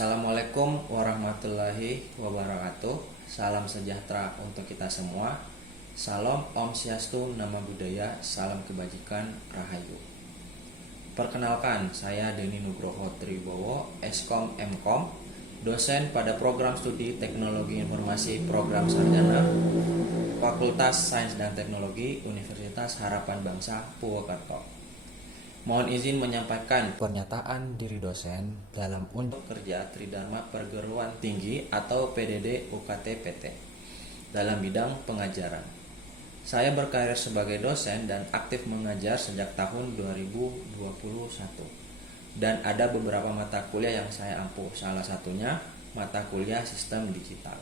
Assalamualaikum warahmatullahi wabarakatuh. Salam sejahtera untuk kita semua. Salam Om Swastiastu, Namo Buddhaya, salam kebajikan, Rahayu. Perkenalkan, saya Denny Nugroho Tribowo, Eskom Mkom, dosen pada program studi Teknologi Informasi Program Sarjana, Fakultas Sains dan Teknologi, Universitas Harapan Bangsa, Purwokerto. Mohon izin menyampaikan pernyataan diri dosen dalam unjuk kerja Tridharma Perguruan Tinggi atau PDD UKT PT dalam bidang pengajaran. Saya berkarir sebagai dosen dan aktif mengajar sejak tahun 2021. Dan ada beberapa mata kuliah yang saya ampuh, salah satunya mata kuliah Sistem Digital.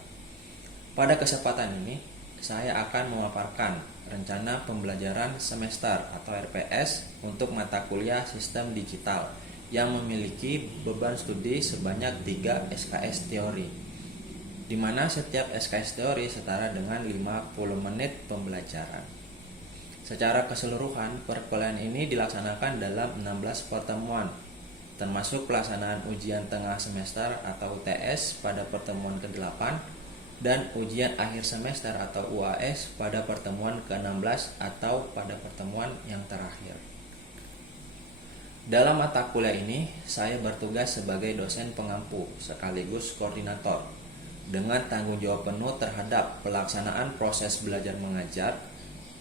Pada kesempatan ini, saya akan memaparkan rencana pembelajaran semester atau RPS untuk mata kuliah Sistem Digital yang memiliki beban studi sebanyak 3 SKS teori, di mana setiap SKS teori setara dengan 50 menit pembelajaran. Secara keseluruhan, perkuliahan ini dilaksanakan dalam 16 pertemuan, termasuk pelaksanaan ujian tengah semester atau UTS pada pertemuan ke-8 dan ujian akhir semester atau UAS pada pertemuan ke-16 atau pada pertemuan yang terakhir. Dalam mata kuliah ini, saya bertugas sebagai dosen pengampu sekaligus koordinator dengan tanggung jawab penuh terhadap pelaksanaan proses belajar mengajar.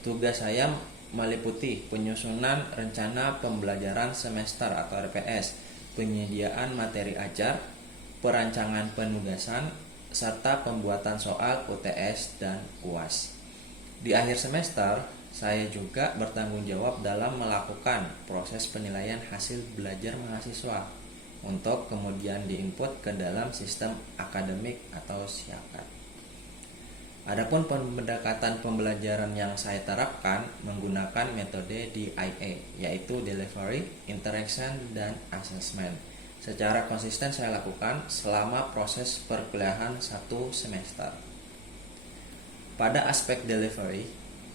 Tugas saya meliputi penyusunan rencana pembelajaran semester atau RPS, penyediaan materi ajar, perancangan penugasan, serta pembuatan soal UTS dan UAS. Di akhir semester, saya juga bertanggung jawab dalam melakukan proses penilaian hasil belajar mahasiswa untuk kemudian diinput ke dalam sistem akademik atau SIAKAD. Adapun pendekatan pembelajaran yang saya terapkan menggunakan metode DIA, yaitu Delivery, Interaction, dan Assessment. Secara konsisten saya lakukan selama proses perkuliahan 1 semester. Pada aspek delivery,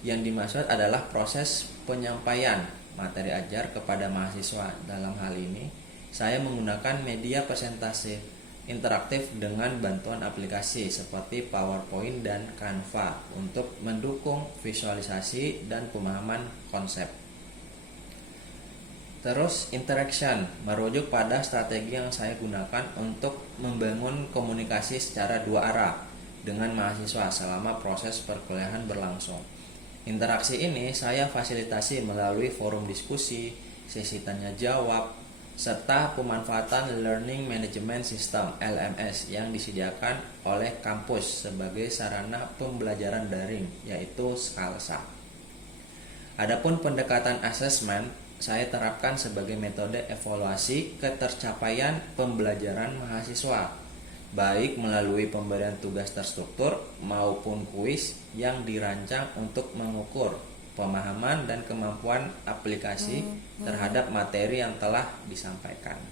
yang dimaksud adalah proses penyampaian materi ajar kepada mahasiswa. Dalam hal ini, saya menggunakan media presentasi interaktif dengan bantuan aplikasi seperti PowerPoint dan Canva untuk mendukung visualisasi dan pemahaman konsep. Terus interaction merujuk pada strategi yang saya gunakan untuk membangun komunikasi secara dua arah dengan mahasiswa selama proses perkuliahan berlangsung. Interaksi ini saya fasilitasi melalui forum diskusi, sesi tanya jawab, serta pemanfaatan Learning Management System (LMS) yang disediakan oleh kampus sebagai sarana pembelajaran daring, yaitu Scalsa. Adapun pendekatan assessment saya terapkan sebagai metode evaluasi ketercapaian pembelajaran mahasiswa, baik melalui pemberian tugas terstruktur maupun kuis yang dirancang untuk mengukur pemahaman dan kemampuan aplikasi terhadap materi yang telah disampaikan.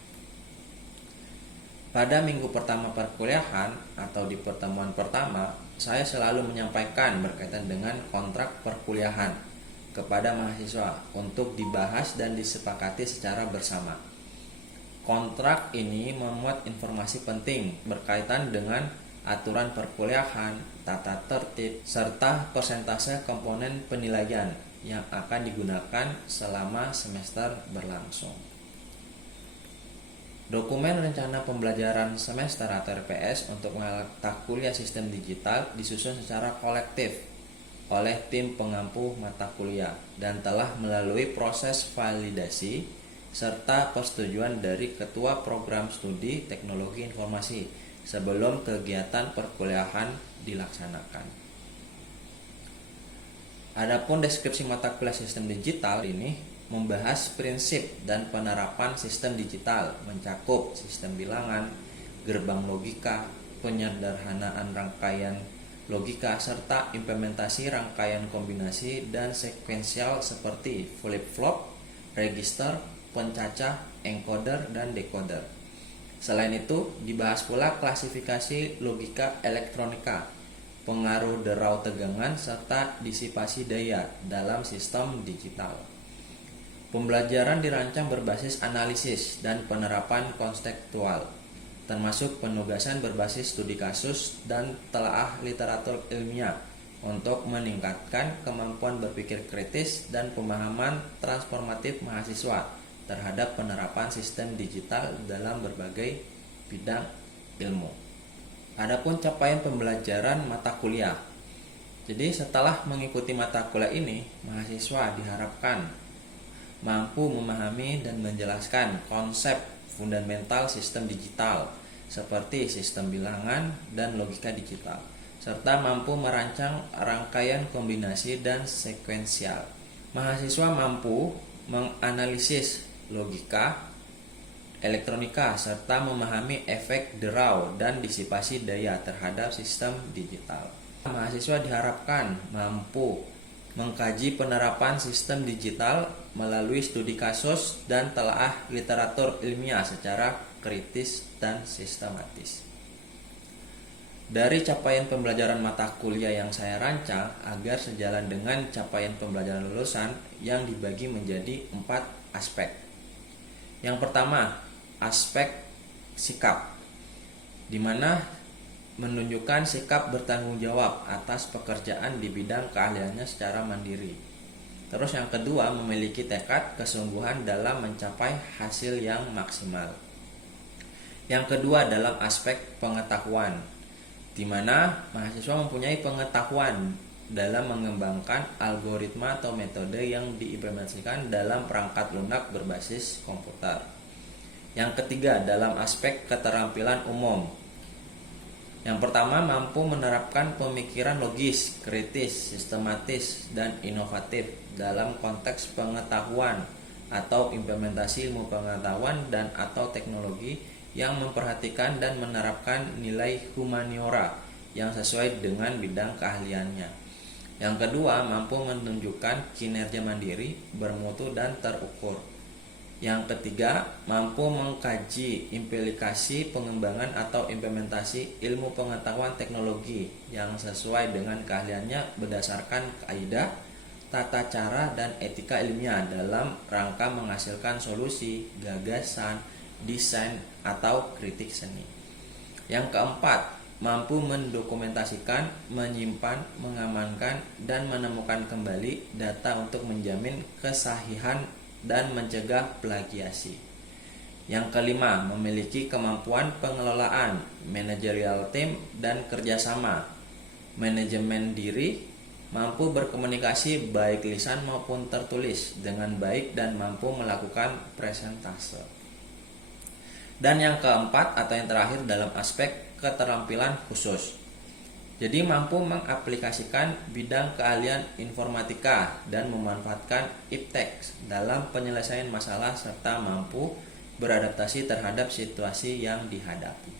Pada minggu pertama perkuliahan atau di pertemuan pertama, saya selalu menyampaikan berkaitan dengan kontrak perkuliahan kepada mahasiswa untuk dibahas dan disepakati secara bersama. Kontrak ini memuat informasi penting berkaitan dengan aturan perkuliahan, tata tertib, serta persentase komponen penilaian yang akan digunakan selama semester berlangsung. Dokumen rencana pembelajaran semester atau RPS untuk mata kuliah Sistem Digital disusun secara kolektif oleh tim pengampu mata kuliah dan telah melalui proses validasi serta persetujuan dari Ketua Program Studi Teknologi Informasi sebelum kegiatan perkuliahan dilaksanakan. Adapun deskripsi mata kuliah Sistem Digital ini membahas prinsip dan penerapan sistem digital, mencakup sistem bilangan, gerbang logika, penyederhanaan rangkaian logika, serta implementasi rangkaian kombinasi dan sekuensial seperti flip-flop, register, pencacah, encoder, dan decoder. Selain itu, dibahas pula klasifikasi logika elektronika, pengaruh derau tegangan, serta disipasi daya dalam sistem digital. Pembelajaran dirancang berbasis analisis dan penerapan konseptual, termasuk penugasan berbasis studi kasus dan telaah literatur ilmiah untuk meningkatkan kemampuan berpikir kritis dan pemahaman transformatif mahasiswa terhadap penerapan sistem digital dalam berbagai bidang ilmu. Adapun capaian pembelajaran mata kuliah. Jadi setelah mengikuti mata kuliah ini, mahasiswa diharapkan mampu memahami dan menjelaskan konsep fundamental sistem digital seperti sistem bilangan dan logika digital, serta mampu merancang rangkaian kombinasi dan sekuensial. Mahasiswa mampu menganalisis logika, elektronika, serta memahami efek derau dan disipasi daya terhadap sistem digital. Mahasiswa diharapkan mampu mengkaji penerapan sistem digital melalui studi kasus dan telaah literatur ilmiah secara kritis dan sistematis. Dari capaian pembelajaran mata kuliah yang saya rancang agar sejalan dengan capaian pembelajaran lulusan yang dibagi menjadi 4 aspek. Yang pertama, aspek sikap, di mana menunjukkan sikap bertanggung jawab atas pekerjaan di bidang keahliannya secara mandiri. Terus yang kedua, memiliki tekad kesungguhan dalam mencapai hasil yang maksimal. Yang kedua dalam aspek pengetahuan, di mana mahasiswa mempunyai pengetahuan dalam mengembangkan algoritma atau metode yang diimplementasikan dalam perangkat lunak berbasis komputer. Yang ketiga dalam aspek keterampilan umum. Yang pertama, mampu menerapkan pemikiran logis, kritis, sistematis, dan inovatif dalam konteks pengetahuan atau implementasi ilmu pengetahuan dan atau teknologi yang memperhatikan dan menerapkan nilai humaniora yang sesuai dengan bidang keahliannya. Yang kedua, mampu menunjukkan kinerja mandiri, bermutu, dan terukur. Yang ketiga, mampu mengkaji implikasi pengembangan atau implementasi ilmu pengetahuan teknologi yang sesuai dengan keahliannya berdasarkan kaidah, tata cara, dan etika ilmiah dalam rangka menghasilkan solusi, gagasan, desain, atau kritik seni. Yang keempat, mampu mendokumentasikan, menyimpan, mengamankan, dan menemukan kembali data untuk menjamin kesahihan dan mencegah plagiasi. Yang kelima, memiliki kemampuan pengelolaan, manajerial tim, dan kerjasama, manajemen diri, mampu berkomunikasi baik lisan maupun tertulis dengan baik dan mampu melakukan presentase. Dan yang keempat atau yang terakhir dalam aspek keterampilan khusus. Jadi mampu mengaplikasikan bidang keahlian informatika dan memanfaatkan iptek dalam penyelesaian masalah serta mampu beradaptasi terhadap situasi yang dihadapi.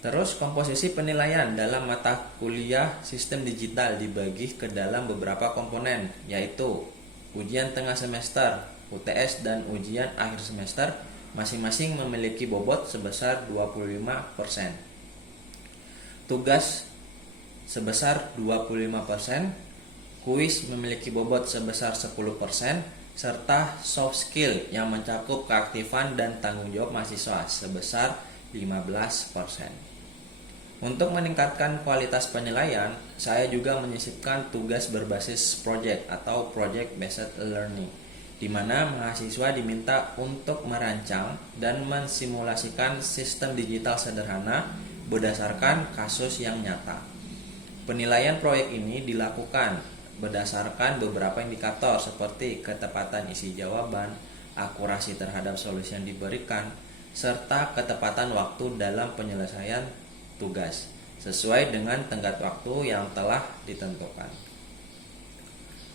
Terus komposisi penilaian dalam mata kuliah sistem digital dibagi ke dalam beberapa komponen, yaitu ujian tengah semester, UTS, dan ujian akhir semester masing-masing memiliki bobot sebesar 25%. Tugas sebesar 25%, kuis memiliki bobot sebesar 10%, serta soft skill yang mencakup keaktifan dan tanggung jawab mahasiswa sebesar 15%. Untuk meningkatkan kualitas penilaian, saya juga menyisipkan tugas berbasis project atau project based learning, di mana mahasiswa diminta untuk merancang dan mensimulasikan sistem digital sederhana berdasarkan kasus yang nyata. Penilaian proyek ini dilakukan berdasarkan beberapa indikator seperti ketepatan isi jawaban, akurasi terhadap solusi yang diberikan, serta ketepatan waktu dalam penyelesaian tugas sesuai dengan tenggat waktu yang telah ditentukan.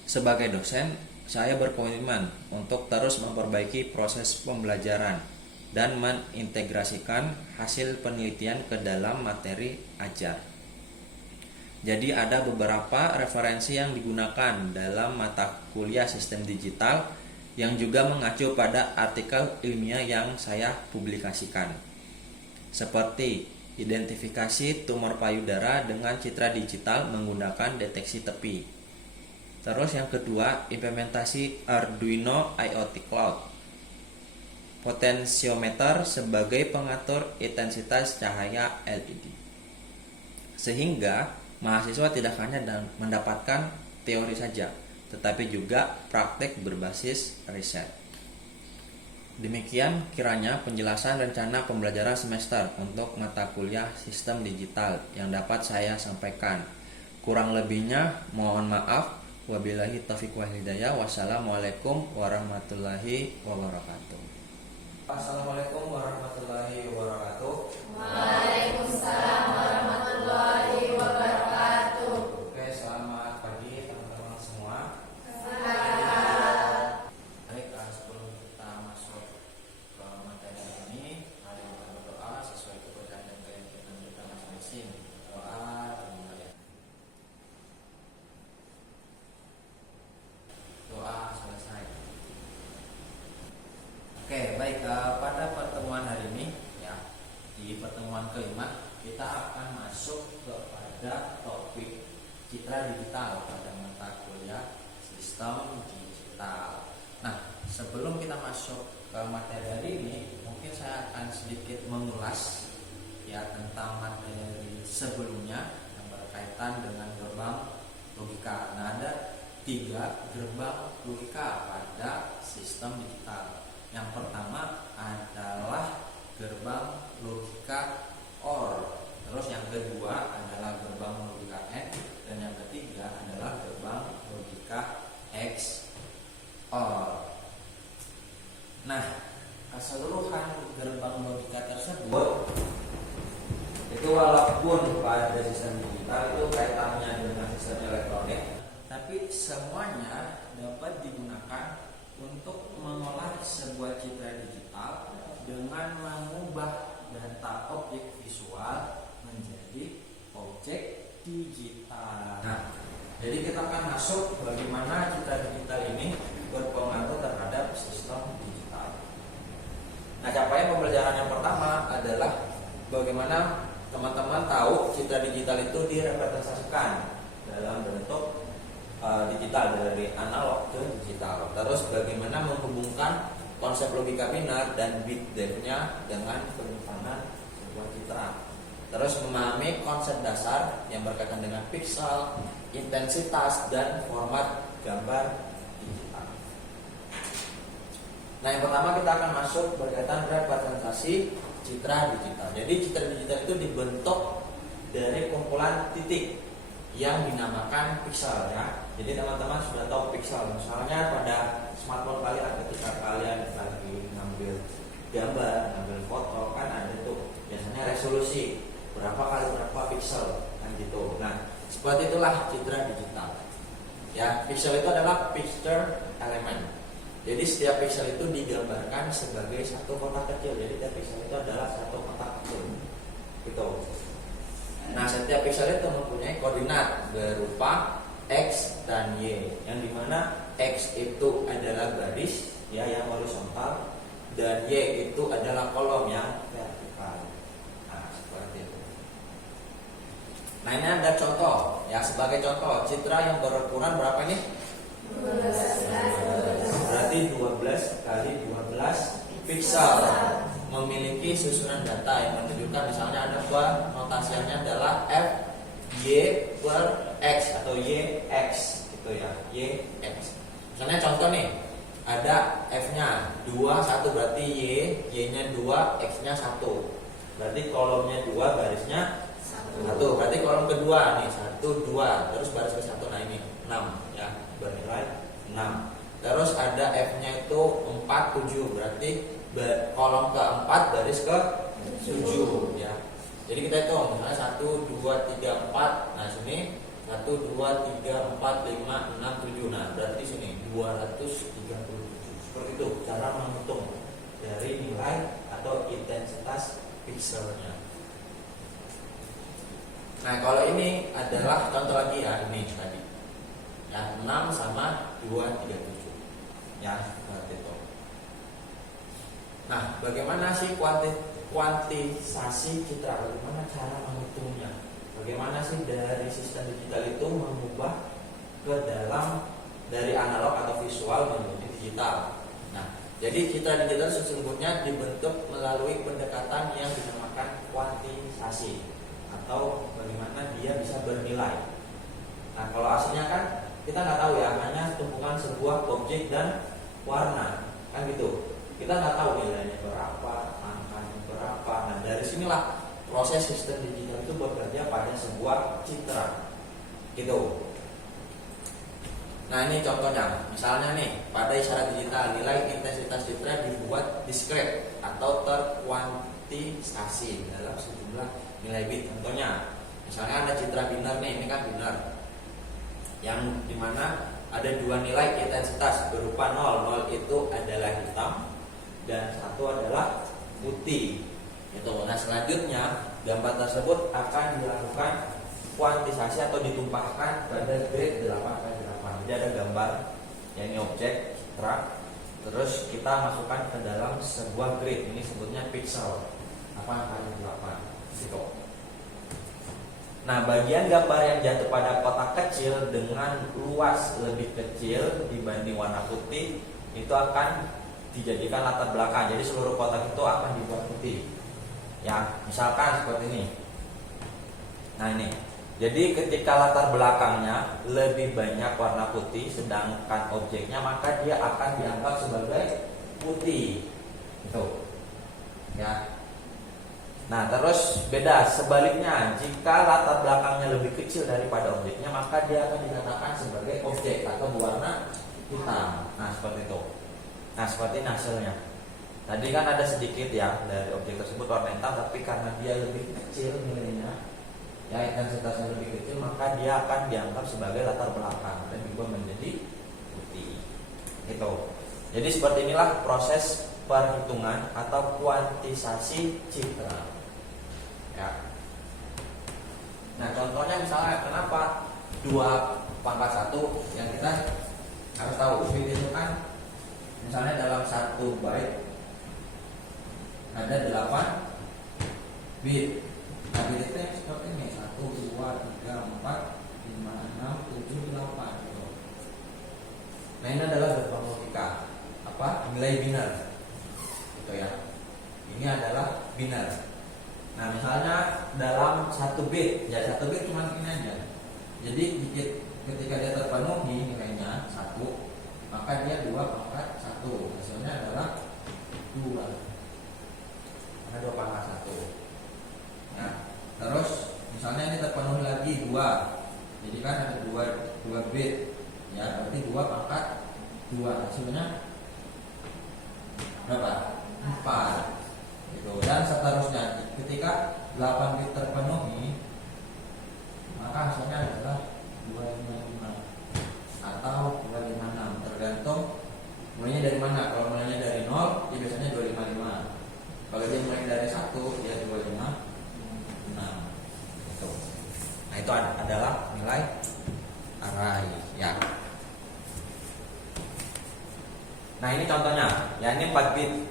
Sebagai dosen, saya berkomitmen untuk terus memperbaiki proses pembelajaran dan mengintegrasikan hasil penelitian ke dalam materi ajar. Jadi ada beberapa referensi yang digunakan dalam mata kuliah sistem digital yang juga mengacu pada artikel ilmiah yang saya publikasikan. Seperti identifikasi tumor payudara dengan citra digital menggunakan deteksi tepi. Terus yang kedua, implementasi Arduino IoT Cloud. potensiometer sebagai pengatur intensitas cahaya LED. Sehingga mahasiswa tidak hanya mendapatkan teori saja, tetapi juga praktek berbasis riset. Demikian kiranya penjelasan rencana pembelajaran semester untuk mata kuliah sistem digital yang dapat saya sampaikan. Kurang lebihnya mohon maaf. Wabillahi taufiq wal hidayah. Wassalamualaikum warahmatullahi wabarakatuh. Assalamualaikum warahmatullahi wabarakatuh. Waalaikumsalam warahmatullahi wabarakatuh. Oke, selamat pagi teman-teman semua. Selamat. Baik, sebelum kita masuk ke materi ini, mari kita berdoa sesuai kepercayaan dan keyakinan kita masing-masing. Doa dimulai. Doa selesai. Oke, baik, pada pertemuan hari ini ya, di pertemuan kelima kita akan masuk kepada topik citra digital pada mata kuliah sistem digital. Nah, sebelum kita masuk ke materi hari ini, mungkin saya akan sedikit mengulas ya tentang materi sebelumnya yang berkaitan dengan gerbang logika. Nah, ada 3 gerbang logika pada sistem digital. Yang pertama adalah gerbang logika OR. Terus yang kedua adalah gerbang logika AND, dan yang ketiga adalah gerbang logika XOR. Nah, keseluruhan gerbang logika tersebut itu walaupun pada sistem digital itu kaitannya dengan sistem elektronik, tapi semuanya dapat digunakan untuk mengolah sebuah citra digital dengan mengubah data objek visual menjadi objek digital. Nah, jadi kita akan masuk bagaimana citra digital ini berpengaruh terhadap sistem digital. Nah, capaian pembelajaran yang pertama adalah bagaimana teman-teman tahu citra digital itu direpresentasikan dalam bentuk digital, dari analog ke digital. Terus bagaimana menghubungkan konsep logika binar dan bit depth-nya dengan penyimpanan sebuah citra. Terus memahami konsep dasar yang berkaitan dengan pixel, intensitas, dan format gambar digital. Nah, yang pertama kita akan masuk berkaitan representasi citra digital. Jadi citra digital itu dibentuk dari kumpulan titik yang dinamakan pixel ya. Jadi teman-teman sudah tahu pixel. Misalnya pada smartphone kalian ketika kalian lagi ngambil gambar, ngambil foto, kan ada tuh biasanya resolusi berapa kali berapa pixel kan gitu. Nah, seperti itulah citra digital. Ya, pixel itu adalah picture element. Jadi setiap pixel itu digambarkan sebagai satu kotak kecil. Jadi setiap pixel itu adalah satu kotak kecil. Gitu. Nah, setiap pixel itu mempunyai koordinat berupa X dan Y, yang dimana X itu adalah garis ya yang horizontal dan Y itu adalah kolom yang vertikal. Nah, seperti itu. Nah, ini ada contoh ya, sebagai contoh citra yang berukuran berapa nih? 12. Berarti 12 kali 12 pixel. Memiliki susunan data yang menunjukkan misalnya ada buah notasinya adalah F Y per X atau YX gitu ya, YX. Misalnya contoh nih, ada F-nya 2, 1 berarti Y-nya 2, X-nya 1. Berarti kolomnya 2, barisnya 1. Berarti kolom kedua nih 1, 2, terus baris ke 1. Nah, ini 6 ya, bernilai 6. Terus ada F-nya itu 4, 7, berarti kolom keempat baris ke 7 ya. Jadi kita hitung misalnya 1, 2, 3, 4. Nah, sini 1, 2, 3, 4, 5, 6, 7. Nah, berarti di sini 237. Seperti itu cara menghitung dari nilai atau intensitas pixelnya. Nah, kalau ini adalah contoh lagi ya, ini tadi. Ya, 6 sama 237. Ya, seperti itu. Nah, bagaimana sih kuantisasi citra? Bagaimana cara menghitungnya? Bagaimana sih dari sistem digital itu mengubah ke dalam dari analog atau visual menjadi digital? Nah, Jadi citra digital sesungguhnya dibentuk melalui pendekatan yang dinamakan kuantisasi atau bagaimana dia bisa bernilai. Nah, kalau aslinya kan kita nggak tahu ya, hanya tumpukan sebuah objek dan warna, kan gitu. Kita nggak tahu nilainya berapa, angkanya berapa. Nah, dari sinilah proses sistem digital itu bekerja pada sebuah citra, gitu. Nah, ini contohnya. Misalnya nih, pada isyarat digital nilai intensitas citra dibuat discrete atau terkuantisasi dalam sejumlah nilai bit. Contohnya, misalnya ada citra biner nih, ini kan biner, yang dimana ada dua nilai intensitas berupa 0 itu adalah hitam dan 1 adalah putih. Itu. Nah, selanjutnya gambar tersebut akan dilakukan kuantisasi atau ditumpahkan pada grid 8x8. Jadi ada gambar, ya ini objek citra, terus kita masukkan ke dalam sebuah grid. Ini sebutnya pixel 8x8 gitu. Nah, bagian gambar yang jatuh pada kotak kecil dengan luas lebih kecil dibanding warna putih itu akan dijadikan latar belakang. Jadi seluruh kotak itu akan dibuat putih. Ya, misalkan seperti ini. Nah, ini. Jadi ketika latar belakangnya lebih banyak warna putih sedangkan objeknya, maka dia akan dianggap sebagai putih. Gitu. Ya. Nah, terus beda sebaliknya, jika latar belakangnya lebih kecil daripada objeknya, maka dia akan dikatakan sebagai objek atau berwarna hitam. Nah, seperti itu. Nah, seperti ini hasilnya. Tadi kan ada sedikit ya dari objek tersebut warna hitam, tapi karena dia lebih kecil nilainya, ya intensitasnya lebih kecil, maka dia akan dianggap sebagai latar belakang dan berubah menjadi putih. Gitu. Jadi seperti inilah proses perhitungan atau kuantisasi citra. Ya. Nah, contohnya misalnya kenapa 2/1 yang kita harus tahu bit itu kan misalnya dalam 1 byte ada 8 bit. Nah, bit itu seperti ini 1, 2, 3, 4, 5, 6, 7, 8 gitu. Nah, ini adalah berupa logika nilai biner gitu ya. Ini adalah biner. Nah, misalnya dalam 1 bit, ya 1 bit cuma ini aja. Jadi ketika dia terpenuhi nilainya 1, maka dia 2/1. Hasilnya adalah 2. Karena 2/1. Nah, terus misalnya ini terpenuhi lagi 2. Jadi kan ada 2 bit. Ya, berarti 2/2. Hasilnya berapa? 4. Gitu. Dan seterusnya. Ketika 8 bit terpenuhi, maka hasilnya adalah 255 atau 256, tergantung mulainya dari mana. Kalau mulainya dari 0, dia biasanya 255. Kalau dia mulai dari 1, dia 256. Gitu. Nah, itu adalah nilai array ya. Nah, ini contohnya. Ya, ini 4 bit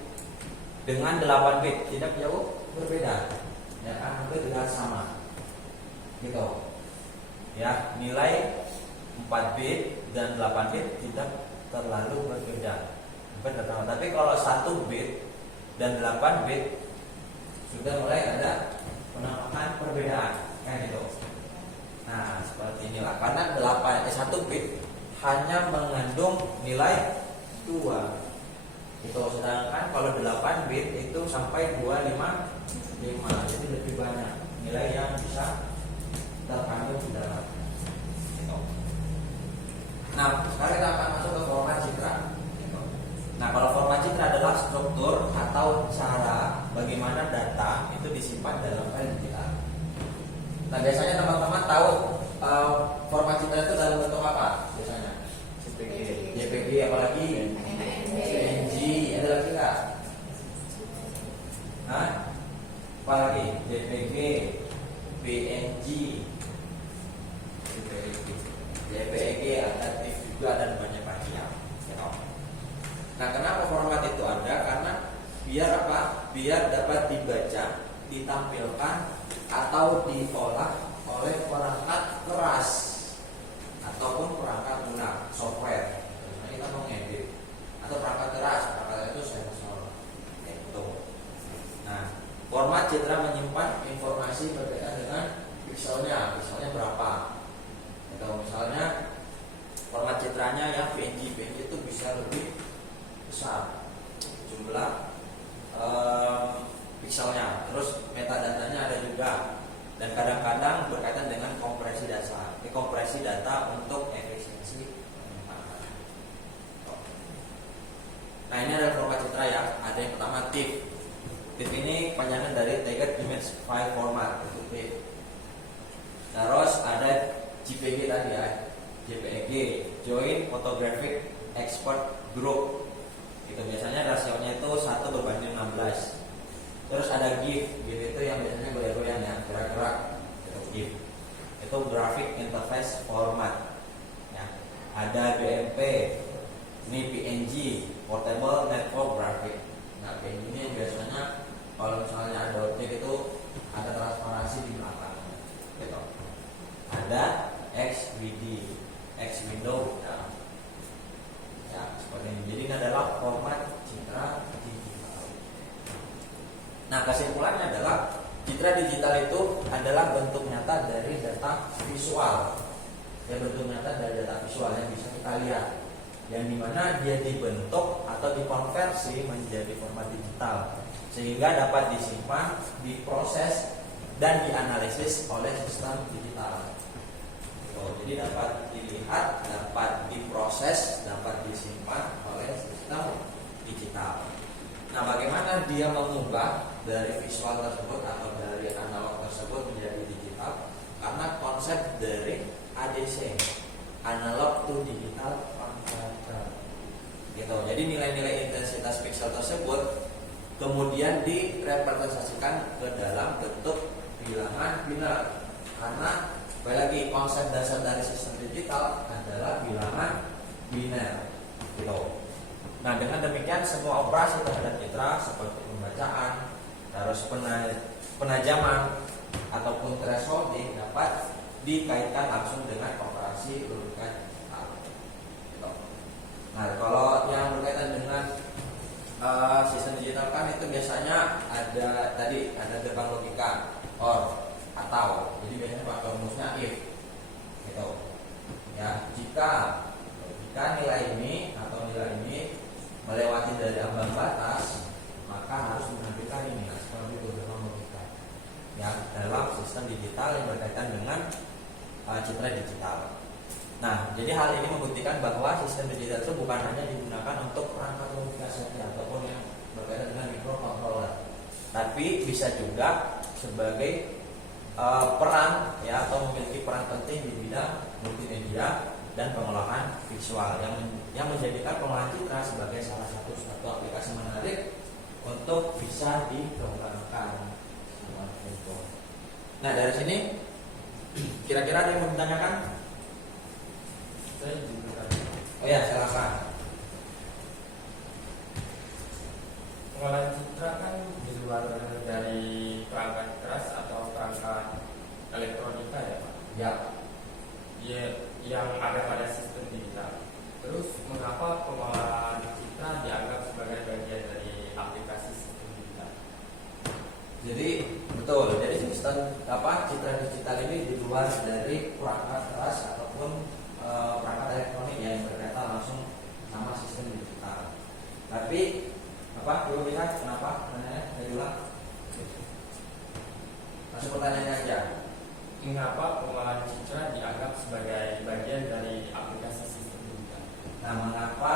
dengan 8 bit tidak jauh berbeda. Ya, hampir tidak sama. Gitu. Ya, nilai 4 bit dan 8 bit tidak terlalu berbeda. Tapi kalau 1 bit dan 8 bit sudah mulai ada penampakan perbedaan, kan gitu. Nah, seperti inilah. Karena 1 bit hanya mengandung nilai 2. Itu sedangkan kalau 8 bit itu sampai 255. Jadi lebih banyak nilai yang bisa terkandung di dalam. Gitu. Nah, sekarang kita akan masuk ke format citra. Gitu. Nah, kalau format citra adalah struktur atau cara bagaimana data itu disimpan dalam file digital. Nah, biasanya teman-teman tahu format citra itu dalam bentuk apa? Biasanya JPG, apalagi PNG, ada lagi nggak? Hah? Apalagi JPG, PNG, JPEG, ada TIFF juga dan banyak lagi ya. Nah, kenapa format itu ada? Karena biar apa? Biar dapat dibaca, ditampilkan atau diolah oleh perangkat keras ataupun perangkat lunak, software. Nah, kita mau ngedit atau perangkat keras. Perangkat itu pertama, Citra menyimpan informasi berkaitan dengan pikselnya berapa. Atau misalnya format citranya yang PNG itu bisa lebih besar jumlah pikselnya. Terus metadatanya ada juga, dan kadang-kadang berkaitan dengan kompresi data untuk efisiensi penyimpanan. Nah, ini adalah format Citra ya. Ada yang pertama TIFF. TIFF ini panjangan dari Target Image File Format, itu TIFF. Terus ada JPG tadi ya, JPG, Joint Photographic Export Group. Itu biasanya rasionya itu 1:16. Terus ada GIF itu yang biasanya goyang-goyang ya, gerak-gerak. Itu GIF. Itu Graphic Interface Format. Ya. Ada BMP, ini PNG, Portable Network Graphic. Nah, PNG ini biasanya kalau misalnya ada objek itu ada transparansi di belakang. Gitu. Ada XVD, X window, ya seperti ini. Jadi ini adalah format citra digital. Nah, kesimpulannya adalah citra digital itu adalah bentuk nyata dari data visual. Ya, bentuk nyata dari data visual yang bisa kita lihat, yang dimana dia dibentuk atau dikonversi menjadi format digital sehingga dapat disimpan, diproses, dan dianalisis oleh sistem digital. Jadi dapat dilihat, dapat diproses, dapat disimpan oleh sistem digital. Nah, bagaimana dia mengubah dari visual tersebut atau dari analog tersebut menjadi digital? Karena konsep dari ADC, analog to digital converter. Gitu. Jadi nilai-nilai intensitas piksel tersebut kemudian direpresentasikan ke dalam bentuk bilangan biner. Karena kembali lagi, konsep dasar dari sistem digital adalah bilangan biner. Gitu. Nah, dengan demikian semua operasi terhadap citra seperti pembacaan, terus penajaman ataupun thresholding dapat dikaitkan langsung dengan operasi urutan digital. Gitu. Nah, kalau yang berkaitan dengan sistem digital kan itu biasanya ada gerbang logika OR atau, jadi biasanya pakai rumusnya if, gitu ya. Jika nilai ini atau nilai ini melewati dari ambang batas, maka harus menampilkan ini seperti itu gerbang logika ya dalam sistem digital yang berkaitan dengan citra digital. Nah, jadi hal ini membuktikan bahwa sistem digital itu bukan hanya digunakan untuk perangkat logika saja ataupun yang berkaitan dengan microcontroller, tapi bisa juga sebagai peran ya, atau memiliki peran penting di bidang multimedia dan pengolahan visual yang menjadikan pengolahan citra sebagai salah satu aplikasi menarik untuk bisa dikembangkan. Nah, dari sini kira-kira ada yang mau ditanyakan? Oh ya, silakan. Pengolahan citra kan di luar dari perangkat keras atau perangkat elektronika ya Pak? Ya. Yang ada pada sistem digital. Terus mengapa pengolahan citra dianggap sebagai bagian dari aplikasi sistem digital? Jadi betul. Jadi sistem citra digital ini di luar dari perangkat keras ataupun perangkat elektronik yang berkaitan langsung sama sistem digital. Tapi belum lihat kenapa? Saya ulang. Masuk pertanyaannya aja. Mengapa pengolahan citra dianggap sebagai bagian dari aplikasi sistem digital? Nah, mengapa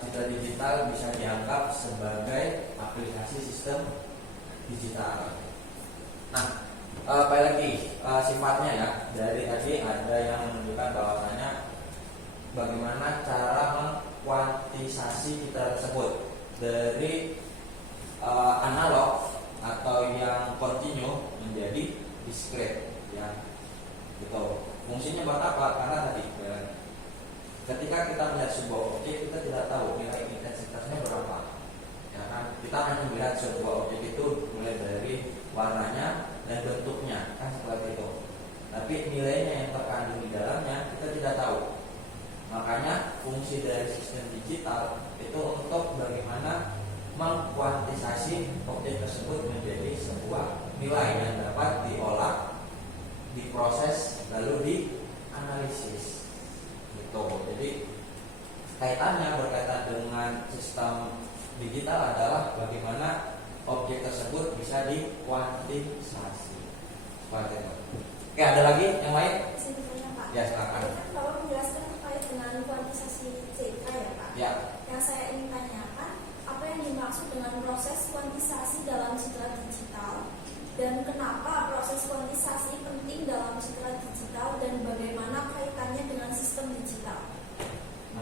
citra digital bisa dianggap sebagai aplikasi sistem digital? Nah, apa lagi sifatnya ya? Dari tadi ada yang menunjukkan bahwasanya bagaimana cara mengkuantisasi citra tersebut dari analog atau yang kontinu menjadi discrete ya. Gitu. Fungsinya buat apa? Karena tadi ketika kita melihat sebuah objek, kita tidak tahu nilai intensitasnya berapa. Ya kan? Kita hanya melihat sebuah objek itu mulai dari warnanya dan bentuknya, kan seperti itu. Tapi nilainya yang terkandung di dalamnya kita tidak tahu. Makanya fungsi dari sistem digital itu untuk bagaimana mengkuantisasi objek tersebut menjadi sebuah nilai yang dapat diolah, diproses, lalu dianalisis. Gitu. Jadi kaitannya berkaitan dengan sistem digital adalah bagaimana objek tersebut bisa dikuantisasi. Seperti itu. Oke, ada lagi yang lain? Saya bertanya, Pak. Ya, silakan. Tadi kan Bapak menjelaskan terkait dengan kuantisasi citra ya, Pak. Ya. Yang saya ingin tanyakan, apa yang dimaksud dengan proses kuantisasi dalam citra digital? Dan kenapa proses kuantisasi penting dalam citra digital dan bagaimana kaitannya dengan sistem digital?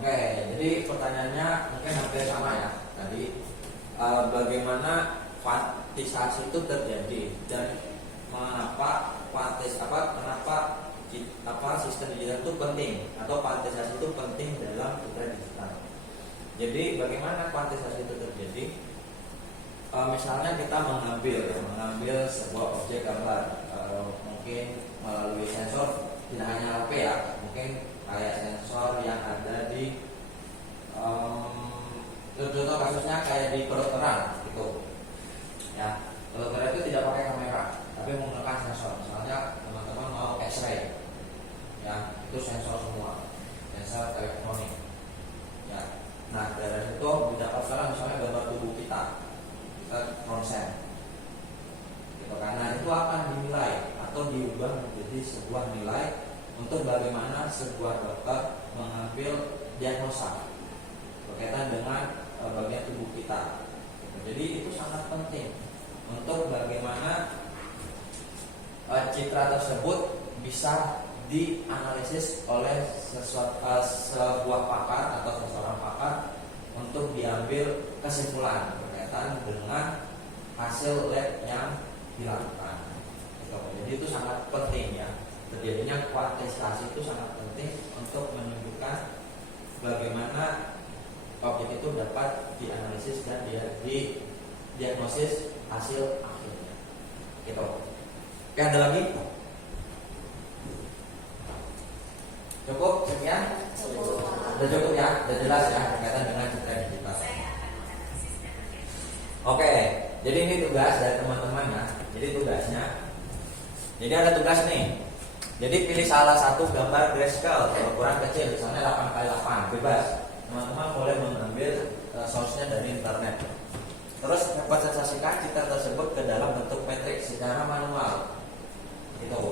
Oke, jadi pertanyaannya mungkin hampir sama ya tadi. Bagaimana kuantisasi itu terjadi dan kenapa sistem digital itu penting atau kuantisasi itu penting dalam citra digital. Jadi bagaimana kuantisasi itu terjadi? Misalnya kita mengambil sebuah objek gambar, mungkin melalui sensor, tidak hanya HP ya, mungkin kayak sensor yang ada di contoh kasusnya kayak di kedokteran gitu ya. Kedokteran itu tidak pakai kamera tapi menggunakan sensor. Misalnya teman-teman mau X-ray ya, itu sensor semua, sensor elektronik ya. Nah dari situ didapatkan misalnya gambar tubuh kita ronsen gitu. Karena itu akan dinilai atau diubah menjadi sebuah nilai untuk bagaimana sebuah dokter mengambil diagnosa berkaitan dengan bagian tubuh kita. Jadi itu sangat penting untuk bagaimana citra tersebut bisa dianalisis oleh sebuah pakar atau seseorang pakar untuk diambil kesimpulan berkaitan dengan hasil lab yang dilakukan. Jadi itu sangat penting ya. Terjadinya kuantisasi itu sangat penting untuk menunjukkan bagaimana objek itu dapat dianalisis dan didiagnosis hasil akhirnya. Gitu. Oke, ada lagi? Cukup sekian? Sudah cukup ya, sudah jelas ya berkaitan dengan citra digital. Oke, jadi ini tugas dari teman-teman ya. Jadi tugasnya, jadi ada tugas nih. Jadi pilih salah satu gambar grayscale berukuran kecil, misalnya 8x8, bebas. Teman-teman boleh mengambil source-nya dari internet. Terus representasikan citra tersebut ke dalam bentuk matriks secara manual. Gitu,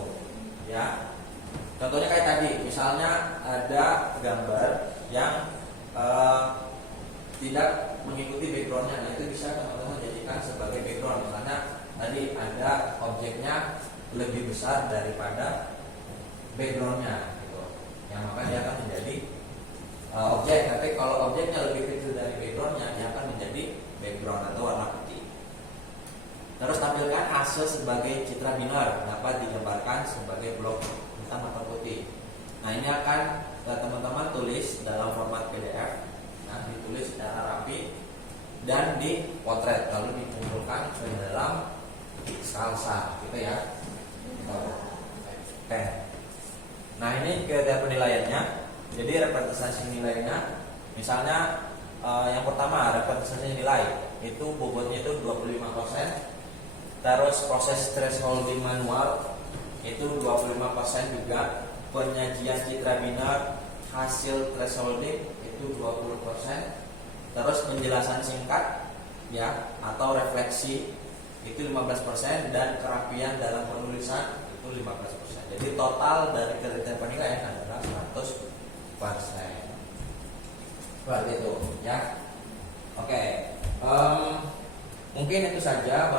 ya. Contohnya kayak tadi, misalnya ada gambar yang tidak mengikuti backgroundnya, nah itu bisa teman-teman jadikan sebagai background. Misalnya tadi ada objeknya lebih besar daripada backgroundnya, gitu. Yang maka dia akan menjadi objek. Tapi kalau objeknya lebih kecil dari backgroundnya, dia akan menjadi background atau warna putih. Terus tampilkan hasil sebagai citra binar, dapat digambarkan sebagai blok hitam atau putih. Nah ini akan teman-teman tulis dalam format PDF. Nah ditulis secara rapi dan dipotret lalu dikumpulkan ke dalam salsa, gitu ya. Oke. Nah ini kriteria penilaiannya. Jadi representasi nilainya, misalnya yang pertama representasi nilai itu bobotnya itu 25%. Terus proses thresholding manual itu 25% juga. Penyajian citra binar hasil thresholding itu 20%. Terus penjelasan singkat ya atau refleksi itu 15% dan kerapian dalam penulisan itu 15%. Jadi total dari kriteria penilaian adalah 100%. Seperti itu ya. Oke. Mungkin itu saja.